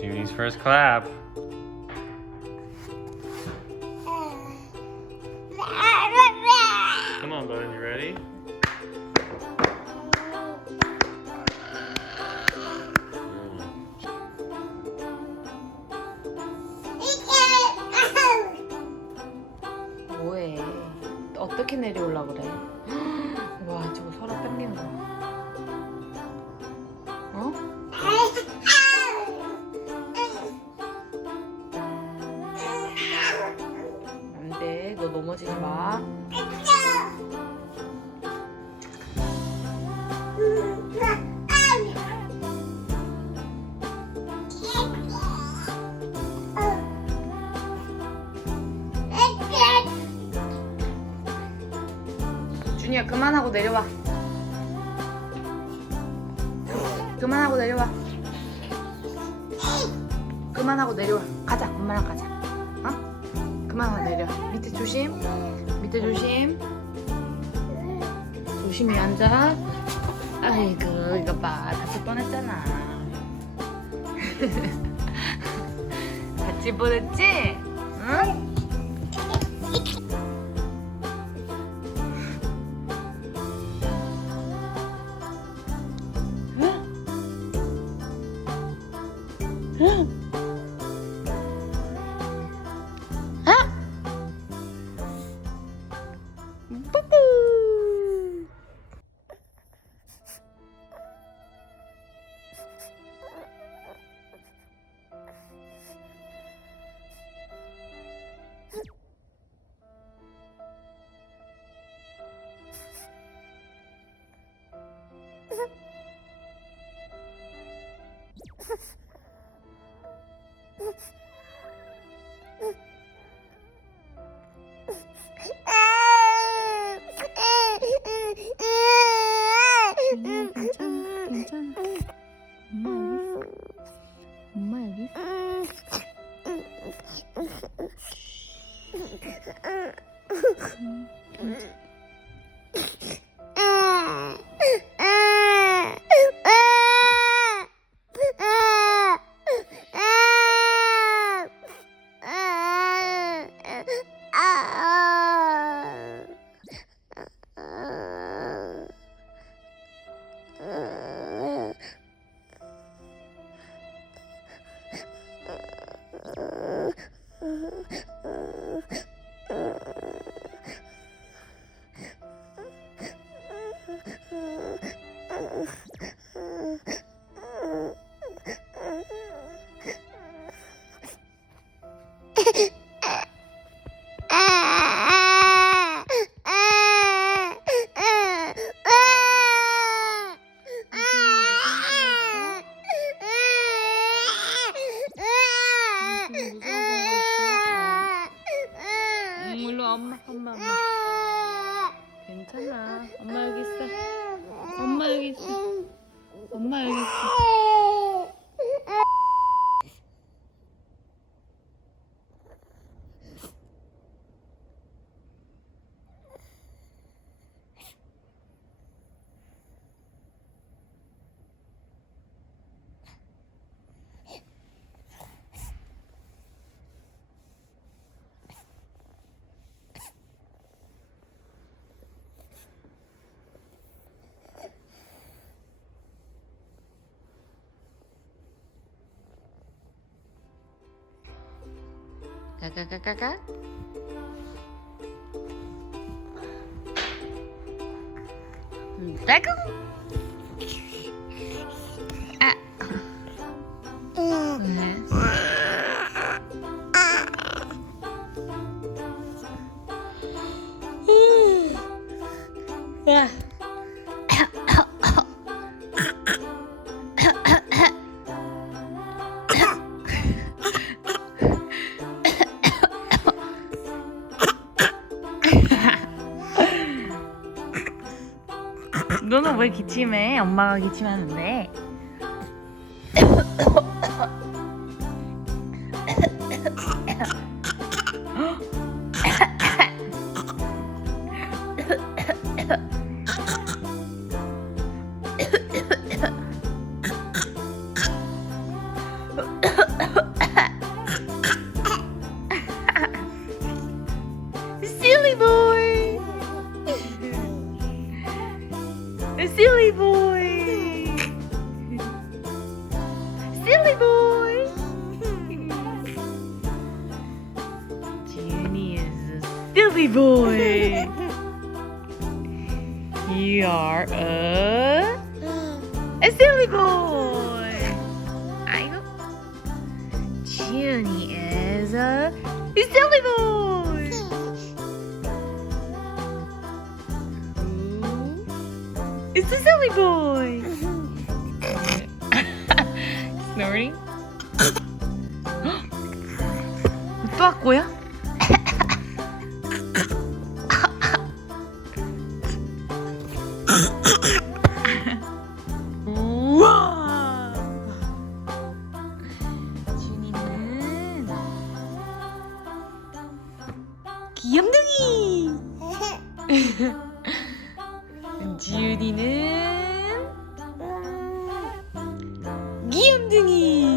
Junie's first clap. Come on, bud. You ready? 뭐해? 어떻게 내려올라 그래? 와, 저거 서랍 당기는 거. 어? 안 돼. 너 넘어지지 마. 준이야, 그만하고 내려와. 그만하고 내려와. 그만하고 내려와. 가자, 엄마랑 가자. 어? 그만하고 내려. 밑에 조심. 밑에 조심. 조심히 앉아. 아이고, 이거 봐. 다칠 뻔했잖아. 다칠 뻔했지? 응? 괜찮아. 엄마 여기 있어. 엄마. 괜찮아. 엄마 여기 있어. 엄마 여기 있어. 엄마 여기 있어. 가가가가가. 따고. 아. 네. 야. 너는 왜 기침해? 엄마가 기침하는데. Silly boy. Silly boy. Junie is a silly boy. You are a silly boy. 아이고. Junie is a silly boy. It's a silly boy. Snorting. 또 왔고요? 우와. 준이는 귀염둥이. 준이는 귀염둥이.